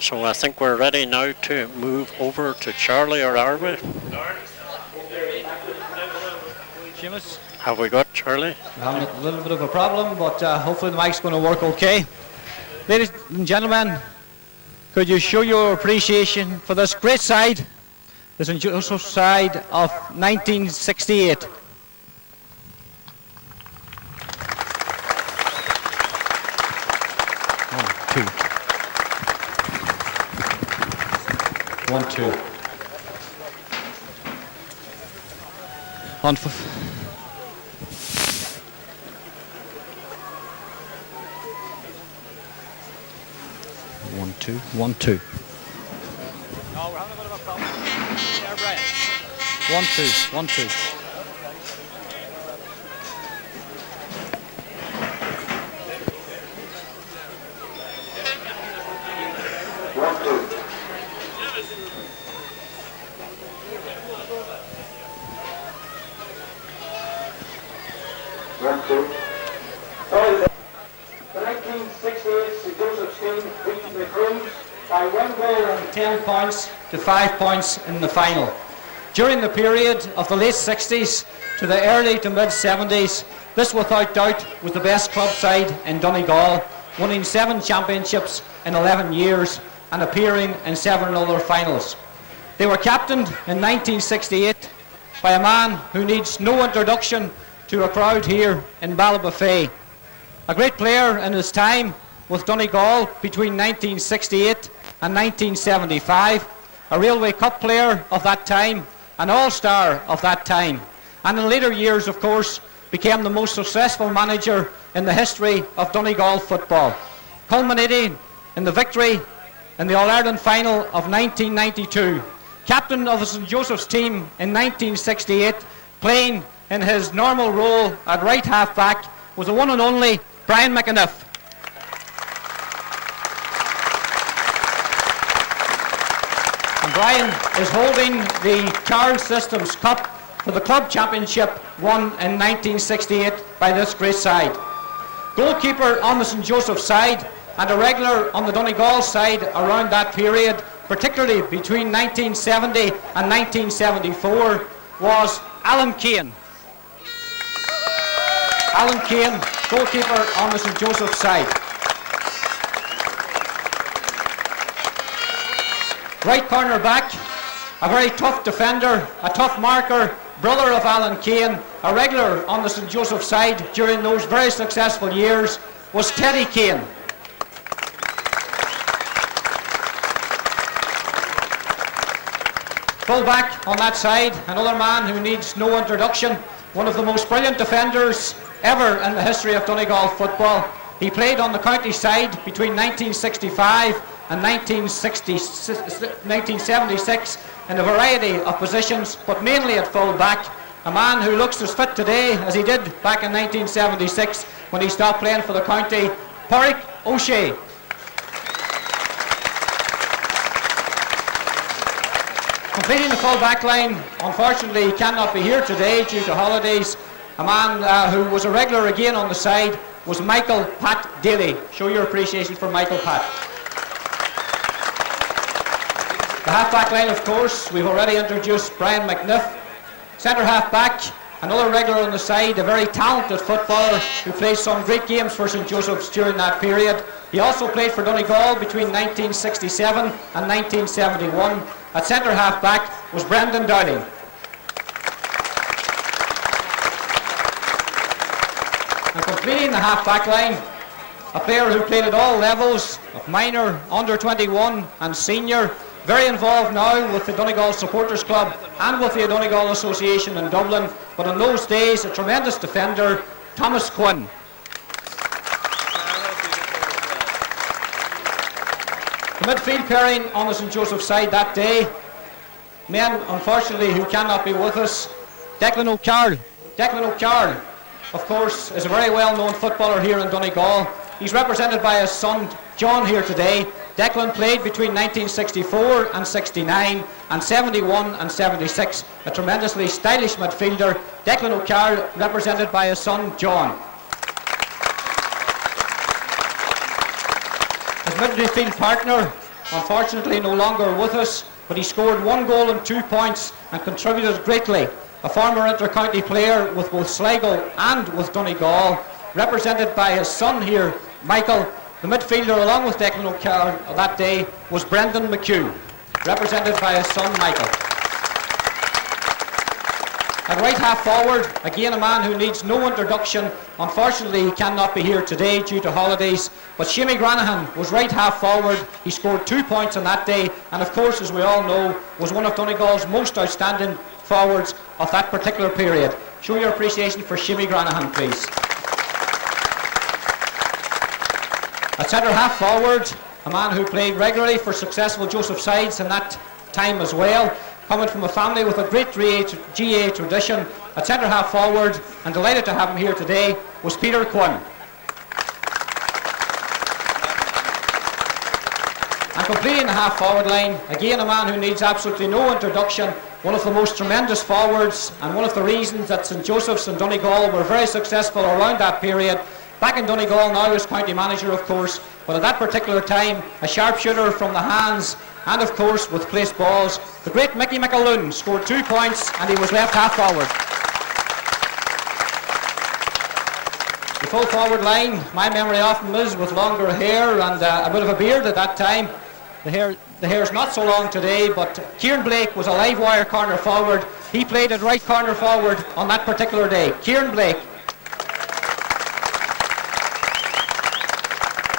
So I think we're ready now to move over to Charlie, or are we? Seamus? Have we got Charlie? We're having a little bit of a problem, but hopefully the mic's going to work okay. Ladies and gentlemen, could you show your appreciation for this great side, the St. Joseph's side of 1968? One, two. On for 1, 2, 1, 2. No, we're having a bit of a problem. There, Brian. 1, 2, 1, 2. The 1968 St. Joseph's team beat the Crews by 1 goal and 10 points to 5 points in the final. During the period of the late 60s to the early to mid 70s, this without doubt was the best club side in Donegal, winning 7 championships in 11 years and appearing in 7 other finals. They were captained in 1968 by a man who needs no introduction to a crowd here in Ballybofey. A great player in his time with Donegal between 1968 and 1975, a Railway Cup player of that time, an all-star of that time, and in later years, of course, became the most successful manager in the history of Donegal football, culminating in the victory in the All-Ireland final of 1992. Captain of the St. Joseph's team in 1968, playing in his normal role at right half-back, was the one and only Brian McGee. And Brian is holding the Carl Systems Cup for the club championship won in 1968 by this great side. Goalkeeper on the St. Joseph's side and a regular on the Donegal side around that period, particularly between 1970 and 1974, was Alan Kane. Alan Kane, goalkeeper on the St. Joseph's side. Right corner back, a very tough defender, a tough marker, brother of Alan Kane, a regular on the St. Joseph's side during those very successful years, was Teddy Kane. Full back on that side, another man who needs no introduction, one of the most brilliant defenders ever in the history of Donegal football. He played on the county side between 1965 and 1976 in a variety of positions, but mainly at full back. A man who looks as fit today as he did back in 1976 when he stopped playing for the county, Pádraig O'Shea. Completing the full back line, unfortunately he cannot be here today due to holidays. A man who was a regular again on the side was Michael Pat Daly. Show your appreciation for Michael Pat. The half-back line, of course, we've already introduced Brian McGee. Centre half-back, another regular on the side, a very talented footballer who played some great games for St. Joseph's during that period. He also played for Donegal between 1967 and 1971. At centre half-back was Brendan Dowling. And completing the half-back line, a player who played at all levels of minor, under 21 and senior, very involved now with the Donegal Supporters Club and with the Donegal Association in Dublin, but in those days a tremendous defender, Thomas Quinn. The midfield pairing on the St. Joseph's side that day, men unfortunately who cannot be with us, Declan O'Carroll. Declan O'Carroll, of course, is a very well-known footballer here in Donegal. He's represented by his son John here today. Declan played between 1964 and 69 and 71 and 76. A tremendously stylish midfielder. Declan O'Carroll represented by his son John. His midfield partner, unfortunately no longer with us, but he scored 1 goal and 2 points and contributed greatly. A former inter-county player with both Sligo and with Donegal, represented by his son here, Michael. The midfielder, along with Declan O'Carroll that day, was Brendan McGee, represented by his son Michael. At right half forward, again a man who needs no introduction. Unfortunately, he cannot be here today due to holidays, but Shimmy Granahan was right half forward. He scored 2 points on that day, and of course, as we all know, was one of Donegal's most outstanding forwards of that particular period. Show your appreciation for Shimmy Granahan, please. At centre half forward, a man who played regularly for successful Joseph sides in that time as well, coming from a family with a great GAA tradition. At centre half forward, and delighted to have him here today, was Peter Quinn. And completing the half forward line, again a man who needs absolutely no introduction, one of the most tremendous forwards, and one of the reasons that St Joseph's and Donegal were very successful around that period. Back in Donegal now as county manager, of course, but at that particular time, a sharpshooter from the hands, and of course with placed balls. The great Mickey McAloon scored 2 points, and he was left half forward. The full forward line, my memory often is with longer hair and a bit of a beard at that time. The hair's not so long today, but Kieran Blake was a live wire corner forward. He played at right corner forward on that particular day. Kieran Blake.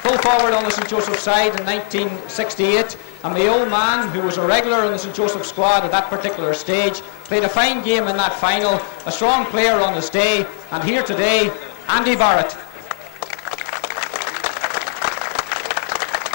Full forward on the St Joseph side in 1968, and my old man, who was a regular in the St Joseph squad at that particular stage, played a fine game in that final, a strong player on his day, and here today, Andy Barrett.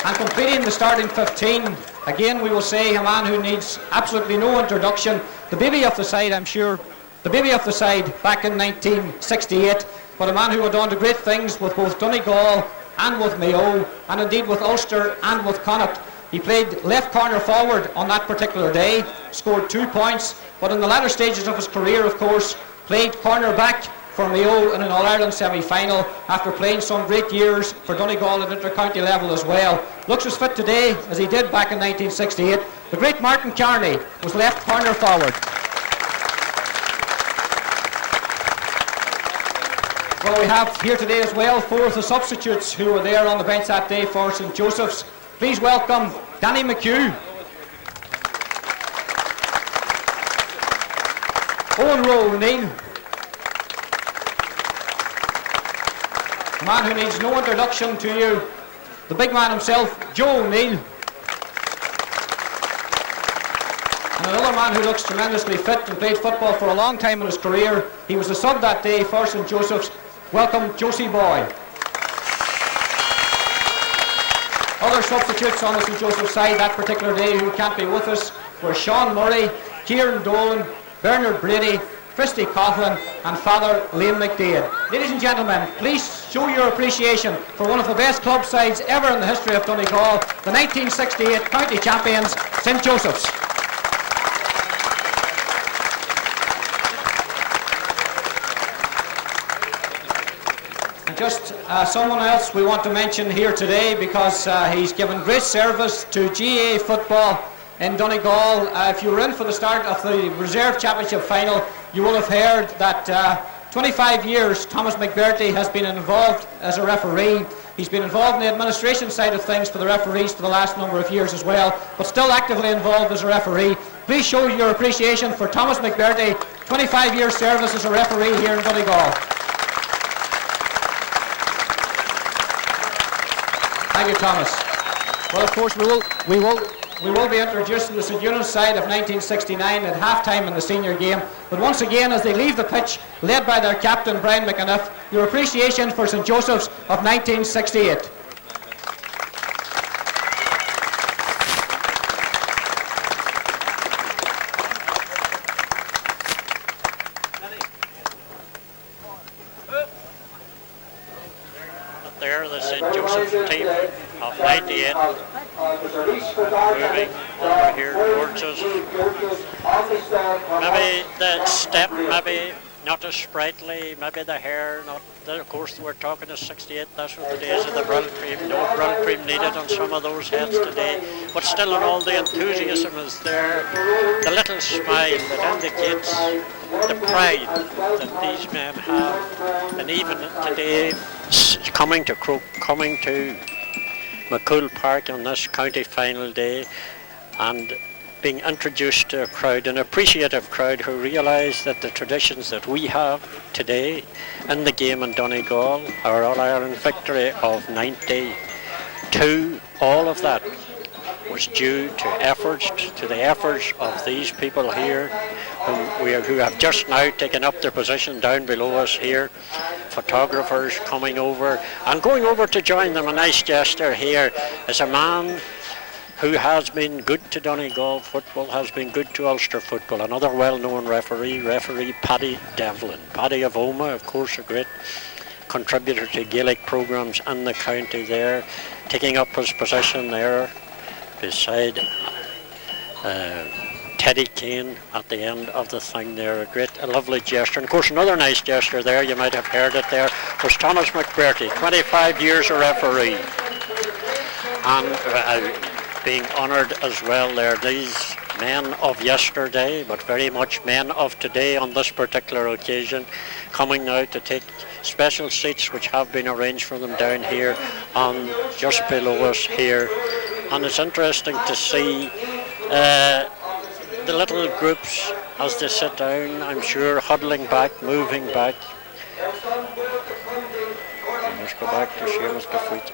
And completing the starting 15, again we will say a man who needs absolutely no introduction, the baby of the side, I'm sure, the baby of the side back in 1968, but a man who went on to great things with both Donegal and with Mayo, and indeed with Ulster and with Connacht. He played left corner forward on that particular day, scored 2 points, but in the latter stages of his career, of course, played corner back for Mayo in an All-Ireland semi-final after playing some great years for Donegal at inter-county level as well. Looks as fit today as he did back in 1968. The great Martin Carney was left corner forward. Well, we have here today as well 4 of the substitutes who were there on the bench that day for St Joseph's. Please welcome Danny McHugh, Owen Rowe O'Neill, a man who needs no introduction to you, the big man himself, Joe O'Neill, and another man who looks tremendously fit and played football for a long time in his career. He was the sub that day for St Joseph's. Welcome, Josie Boy. Other substitutes on the St Joseph's side that particular day who can't be with us were Sean Murray, Kieran Dolan, Bernard Brady, Christy Coughlin and Father Liam McDade. Ladies and gentlemen, please show your appreciation for one of the best club sides ever in the history of Donegal, the 1968 county champions, St Joseph's. Just someone else we want to mention here today because he's given great service to GAA football in Donegal. If you were in for the start of the Reserve Championship final, you will have heard that 25 years Thomas McBurty has been involved as a referee. He's been involved in the administration side of things for the referees for the last number of years as well, but still actively involved as a referee. Please show your appreciation for Thomas McBurty, 25 years service as a referee here in Donegal. Thank you, Thomas. Well, of course, we will be introducing the St Eunice side of 1969 at half-time in the senior game. But once again, as they leave the pitch, led by their captain, Brian McAniff, your appreciation for St Joseph's of 1968. There, the St Joseph's team of 98 moving over here towards us. Maybe that step, maybe not as sprightly, maybe the hair, not, of course we're talking of 68, that's what the days of the brill cream, no brill cream needed on some of those heads today, but still in all the enthusiasm is there, the little smile that indicates the pride that these men have, and even today coming to McCool Park on this county final day and being introduced to a crowd, an appreciative crowd who realise that the traditions that we have today in the game in Donegal, our All-Ireland victory of 92, all of that was due to the efforts of these people here who have just now taken up their position down below us here, photographers coming over and going over to join them. A nice gesture here is a man who has been good to Donegal football, has been good to Ulster football, another well-known referee Paddy Devlin. Paddy of Omagh, of course, a great contributor to Gaelic programmes in the county there, taking up his position there beside Teddy Kane at the end of the thing there. A lovely gesture. And of course another nice gesture there, you might have heard it there, was Thomas McBurty, 25 years a referee, and being honoured as well there. These men of yesterday, but very much men of today on this particular occasion, coming now to take special seats which have been arranged for them down here on just below us here. And it's interesting to see the little groups as they sit down, I'm sure huddling back, moving back. Let's go back to Seamus Gafuita.